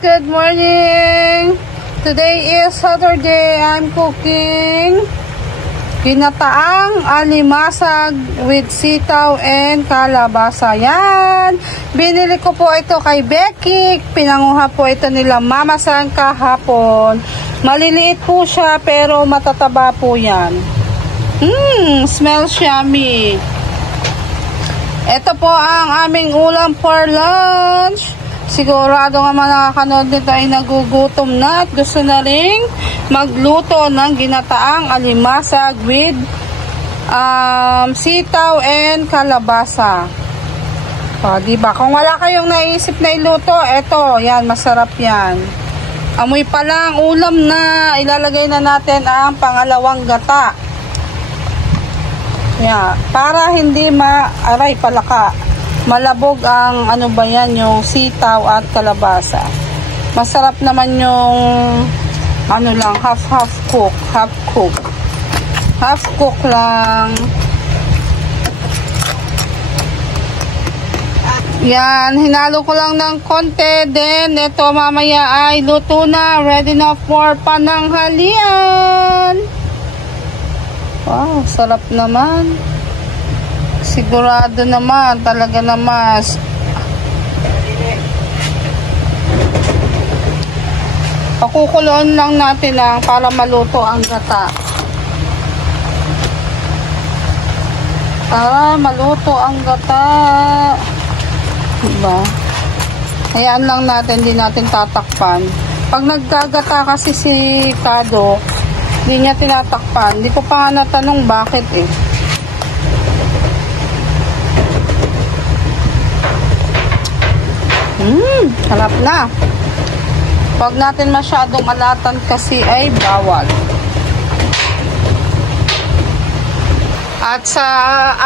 good morning. Today is Saturday. I'm cooking ginataang alimasag with sitaw and kalabasa. Yan. Binili ko po ito kay Becky. Pinanguha po ito nila Mama San kahapon. Maliliit po siya pero matataba po yan. Smells yummy. Ito po ang aming ulam for lunch. Sigurado nga mga nakakanood nito ay nagugutom na at gusto na ring magluto ng ginataang alimasag with sitaw and kalabasa. O, diba? Kung wala kayong naisip na iluto, eto, yan, masarap yan. Amoy pa lang, ulam na. Ilalagay na natin ang pangalawang gata. Yan, para hindi palaka. Malabog ang ano ba yan, yung sitaw at kalabasa. Masarap naman yung ano lang, half cook lang. Yan, hinalo ko lang ng konti. Then ito mamaya ay luto na, ready na for pananghalian. Wow, sarap naman. Sigurado naman, talaga naman. Pakukuloan lang natin para maluto ang gata. Para maluto ang gata. Diba? Hayaan lang natin, hindi natin tatakpan. Pag naggagata kasi si Kado, hindi niya tinatakpan. Hindi ko pa nga natanong bakit eh. Harap na. Huwag natin masyadong alatan kasi ay bawal. At sa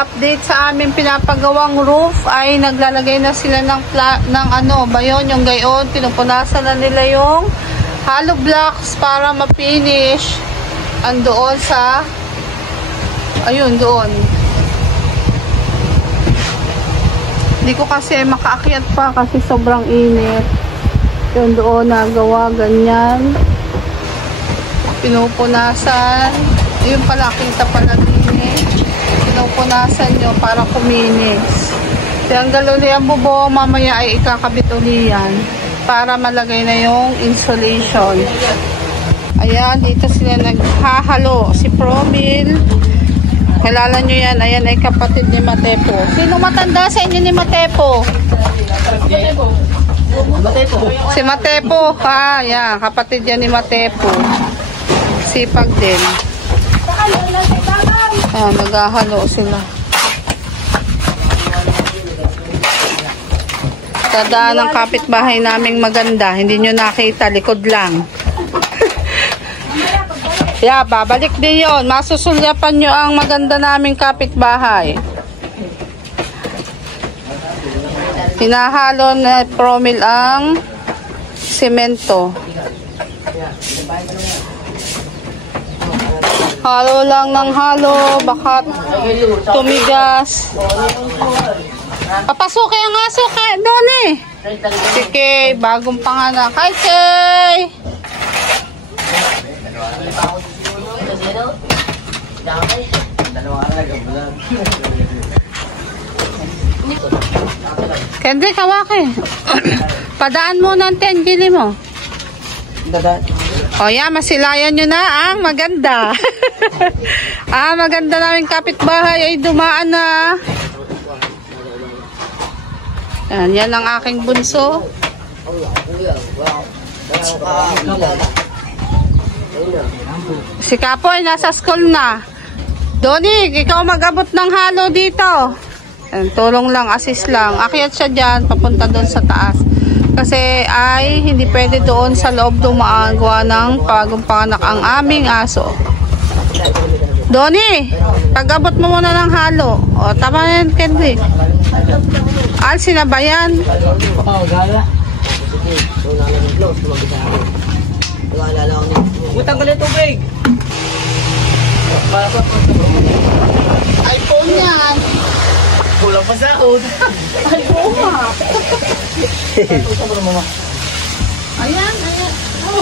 update sa aming pinapagawang roof ay naglalagay na sila ng ano ba yun, yung gayon. Pinupunasan na nila yung hollow blocks para ma-finish. Andoon sa ayun, doon. Hindi ko kasi makaakyat pa kasi sobrang init. Yung doon nagawa ganyan. Pinupunasan. Ayun pala, kita pala din. Pinupunasan nyo para kuminis. Tanggal ulit ang bubong. Mamaya ay ikakabit uli yan para malagay na yung insulation. Ayan, dito sila naghahalo. Si Promil. Kilala nyo yan. Ayan ay kapatid ni Matepo. Sino matanda sa inyo ni Matepo? Si Matepo. Yan. Kapatid yan ni Matepo. Sipag din. Ayan, naghahalo sila. Tadaan ng kapitbahay naming maganda. Hindi nyo nakita. Likod lang. Yeah, babalik din yun. Masusulyapan nyo ang maganda naming kapitbahay. Hinahalo na Promil ang semento. Halo lang ng halo. Baka tumigas. Papasukin ang aso doon eh. Si Kay, bagong panganak. Hi Kay! Kendrick, hawaki. Padaan mo ng tenjili mo. O yan, masilayan nyo na ang maganda. Maganda namin kapitbahay ay dumaan na. Yan ang aking bunso. Si Kapoy nasa school na. Donig, ikaw mag-abot ng halo dito. Tulong lang, assist lang. Akyat siya dyan, papunta doon sa taas. Kasi ay hindi pwede doon sa loob dumagawa ng bagong panganak ang aming aso. Doni, pag-abot mo muna ng halo. O, tama yan, Kendrick. Sinabayan. Butang ka na tubig. iPhone yan. Kulang pa sa ud. iPhone nga.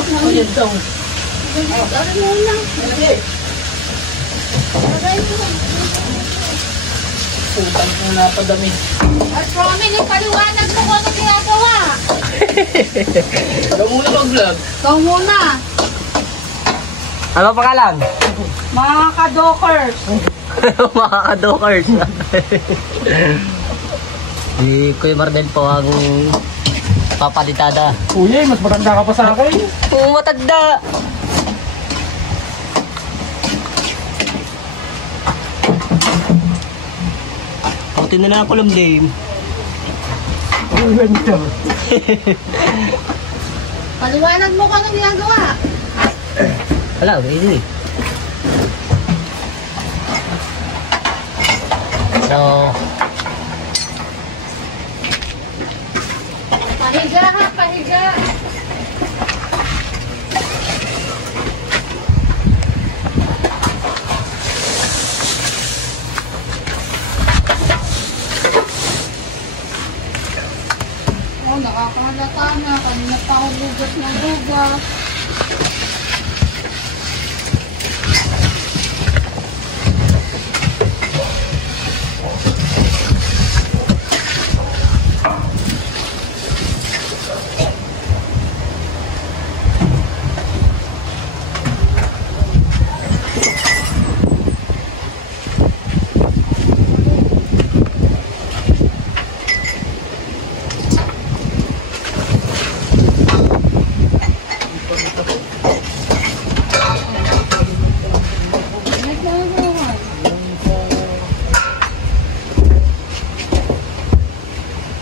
Ayan daw. Putang kung napadami. At Romy, paliwanag mo kung ano ginagawa. Ikaw muna mag-vlog. Ikaw muna. Ano pangalan? Mga kadokers. Mga kadokers. Si Kuya Mardel po ang papalitada. Kuya, mas matanda ka pa sa akin. Oo, matanda. Buti na lang ako lang, Dame. Ang ganda. Paliwanag mo kung ano ginagawa. Wala, hindi. So, Pahiga ha, pahiga. Oh, nakakahalata na. Kanina pa ako bugas ng bugas.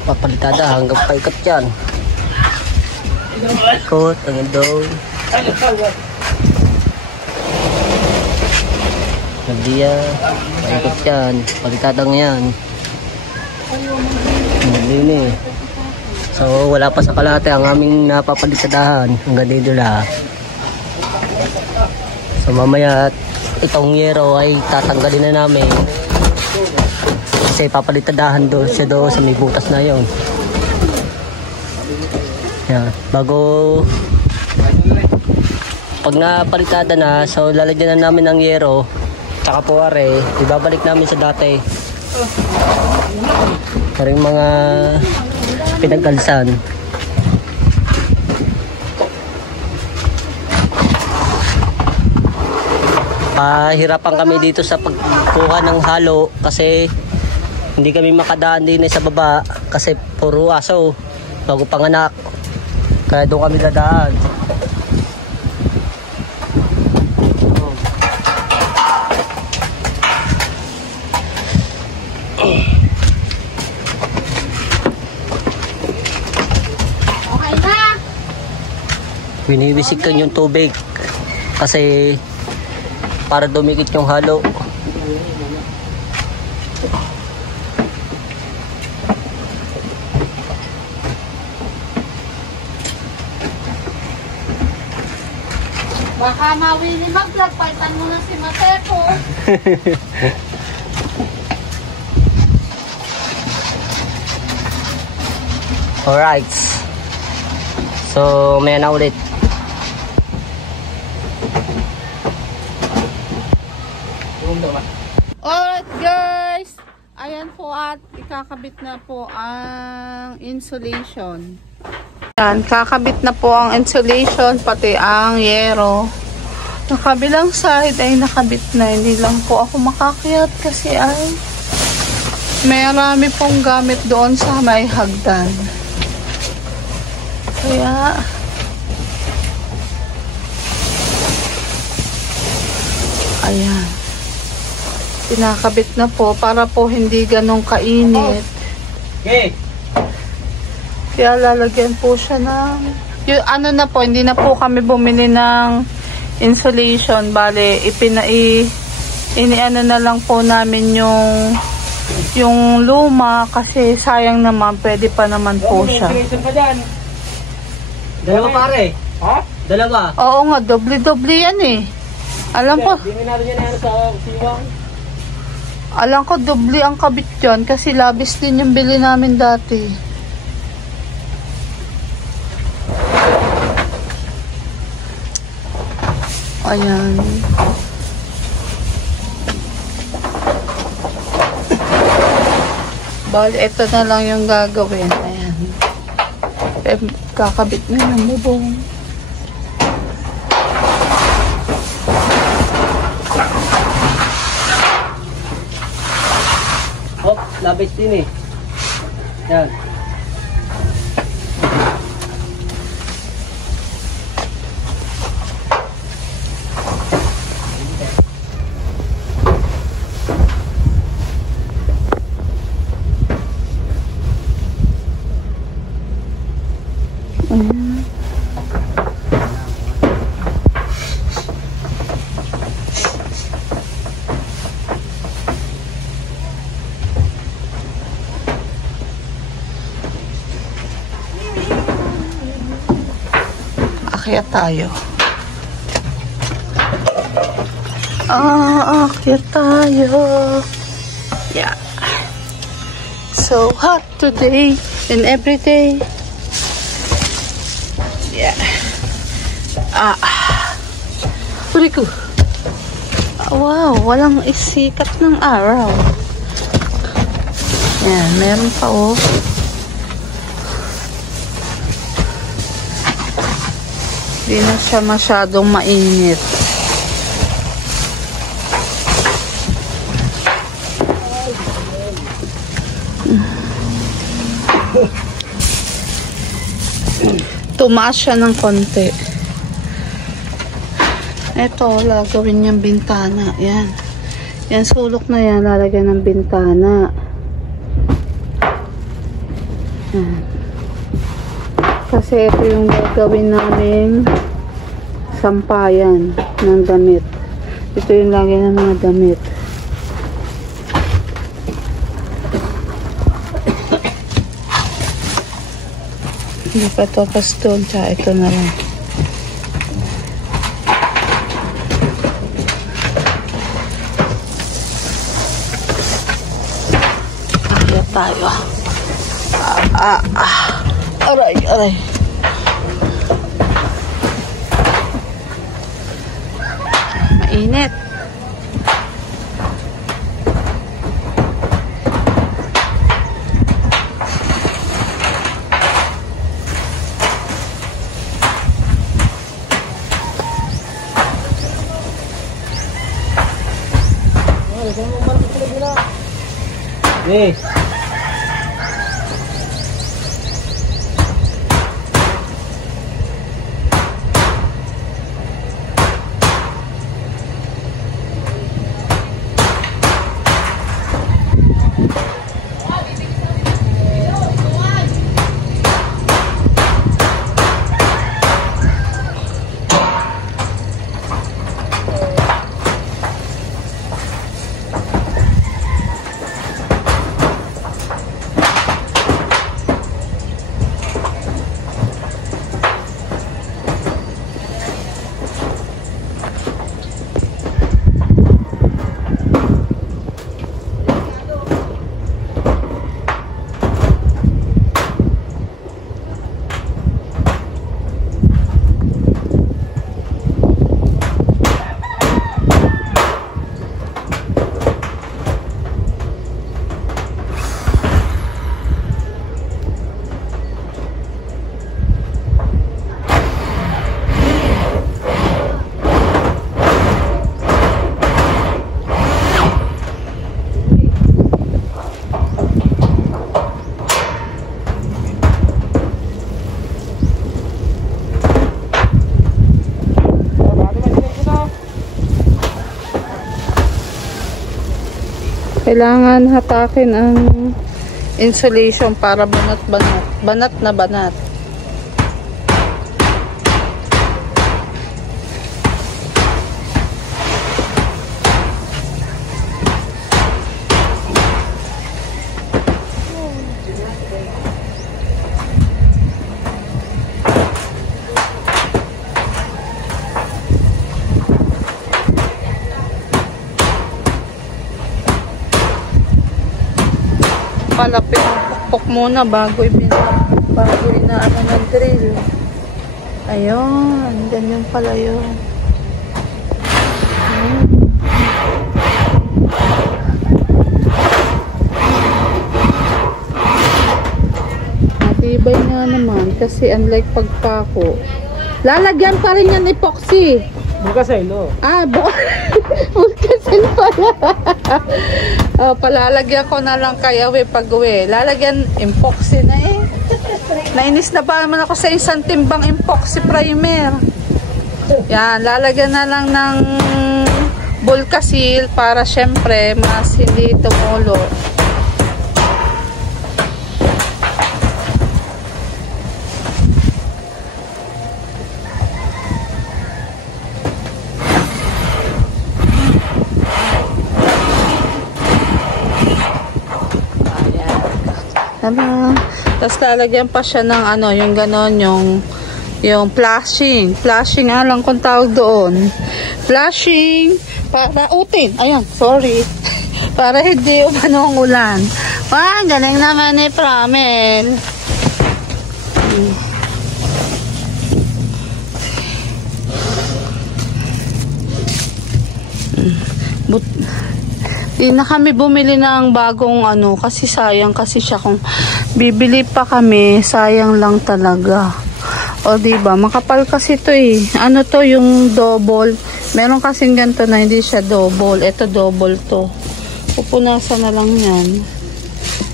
papalitada hanggang paikat yan. Ikot, hanggang doon. Nandiya, paikot yan. Palitadang yan. Hindi. So, wala pa sa kalahati ang aming napapalitadahan. Hanggang dito lang. So, mamaya itong yero ay tatanggalin na namin. Kasi papalitadahan doon siya doon sa may butas na yun. Yan. Bago pag napalitada na, so lalagyan na namin ng yero tsaka puware, ibabalik namin sa dati. Karing mga pinagkalsan. Pahirapan kami dito sa pagkuha ng halo kasi hindi kami makadaan din sa baba kasi puro aso bago panganak. Kaya doon kami dadaan. Okay na. Winiwisikan yung tubig kasi para dumikit yung halo. Baka mawili mag-vlog, palitan mo na si Matepo. Alright. So, maya na ulit. Alright guys, ayan po at ikakabit na po ang insulation. Yan, kakabit na po ang insulation pati ang yero. Sa kabilang side ay nakabit na. Hindi lang po ako makakayat kasi ay marami pong gamit doon sa may hagdan. Kaya ayan. Pinakabit na po para po hindi ganong kainit. Okay. Kaya lalagyan po siya ng yung ano na po, hindi na po kami bumili ng insulation. Bale, iniano na lang po namin yung luma kasi sayang naman, pwede pa naman po siya. Dalawa pare. Ha? Dalawa. Oo nga, doble-doble yan eh. Alam ko, Hindi natin yan sa siwang. alam ko doble ang kabit dyan kasi labis din yung bili namin dati. Ayan. Bali, ito na lang yung gagawin. Ayan. Kakabit na yung bubong. Hop, labis din eh. Yan. Akyat tayo. Akyat tayo. Yeah. So hot today and every day. Yeah. Puri ko. Wow, walang isikat ng araw. Yan, meron pa oh. Hindi na siya masyadong mainit. Tumaas siya ng konti. Ito, lagawin niyang bintana. Yan. Yan, sulok na yan. Lalagyan ng bintana. Yan. Kasi ito yung gagawin namin sampayan ng damit. Ito yung lagyan ng mga damit. Hindi pa ito doon. Tsaka ito na lang. Akyat tayo. Aray, aray. Mainit. Yes. Kailangan hatakin ang insulation para banat-banat. Banat na banat. Palapit ang pukpok muna bago inaano ng drill. Ayun, ganyan pala yun. naman kasi unlike pagpako. Lalagyan pa rin yan epoxy. Bulkasel, oh. Bulkasel pala. Palalagyan ko na lang kaya pag uwi. Lalagyan epoxy na eh. Nainis na ba naman ako sa isang timbang epoxy primer. Yan, lalagyan na lang ng Bulkasil para syempre mas hindi tumulo. Tapos lalagyan pa siya ng ano, yung ganon, yung flashing. Flashing, alam kung tawag doon. Flashing, para utin. Ayan, sorry. Para hindi umanong ulan. Galing naman ni Pramel. Di na kami bumili ng bagong ano kasi sayang kasi siya kung bibili pa kami sayang lang talaga. O diba makapal kasi to eh. Ano to yung double. Meron kasing ganito na hindi siya double. Ito double to. Pupunasan na lang yan.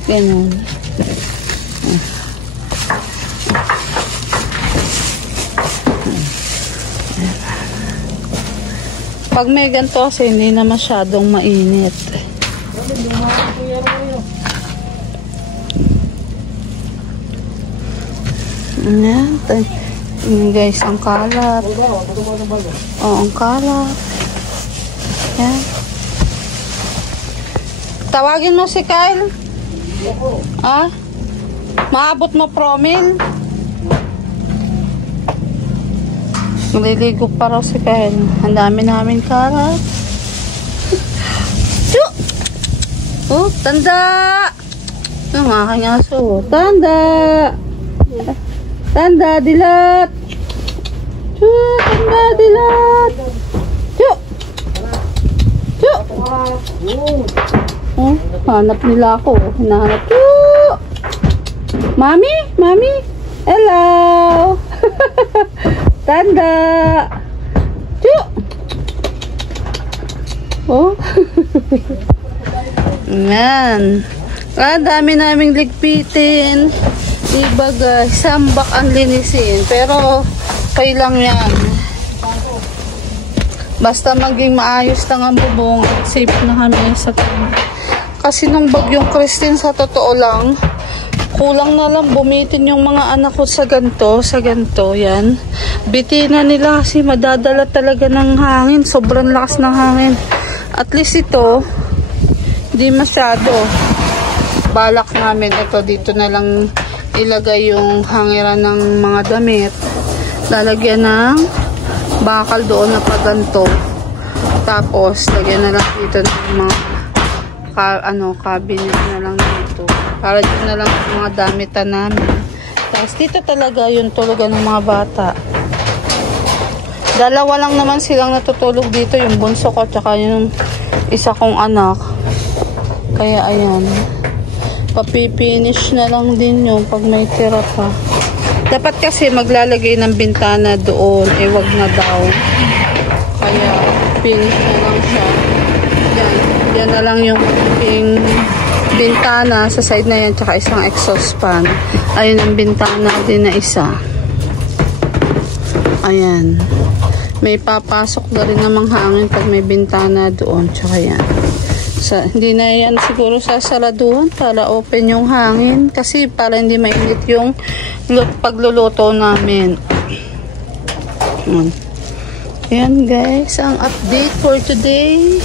Ganun. Pag may ganito kasi hindi na masyadong mainit. Ayan. Guys, ang kalat. Oh, ang kalat. Ayan. Tawagin mo si Kyle. Ah? Maabot mo promil? Maliligo pa raw si Kyle. Ang dami namin karat. Oh, tanda! Ang aking aso. Tanda! Tanda, dilat! Tanda, dilat! Oh, hanap nila ako. Hinahanap. Mami? Mami? Hello! Tanda! Oh! Ayan. Dami naming ligpitin. Diba guys, sambak ang linisin. Pero, okay lang yan. Basta maging maayos lang ang bubong at safe na kami sa kasi nung bagyong Christine sa totoo lang, kulang na lang bumitin yung mga anak ko sa ganto, yan. Bitina nila kasi madadala talaga ng hangin. Sobrang lakas ng hangin. At least ito, di masyado. Balak namin ito, dito na lang ilagay yung hangiran ng mga damit. Lalagyan ng bakal doon na paganto. Tapos, lagyan na lang dito ng mga cabinet na lang dito. Para dito na lang yung mga damitan namin. Tapos, dito talaga yung tulugan ng mga bata. Dalawa lang naman silang natutulog dito. Yung bunso ko, tsaka yung isa kong anak. Kaya, ayan. Papipinish na lang din yun pag may tira pa. Dapat kasi maglalagay ng bintana doon. Wag na daw. Kaya, finish na lang siya. Yan. Yan na lang yung bintana sa side na yan. Tsaka isang exhaust fan. Ayun ang bintana din na isa. Ayan. May papasok na rin namang hangin pag may bintana doon. Tsaka yan. Hindi na yan siguro sasaraduhan para open yung hangin kasi para hindi mainit yung pagluluto namin. Yan guys, ang update for today.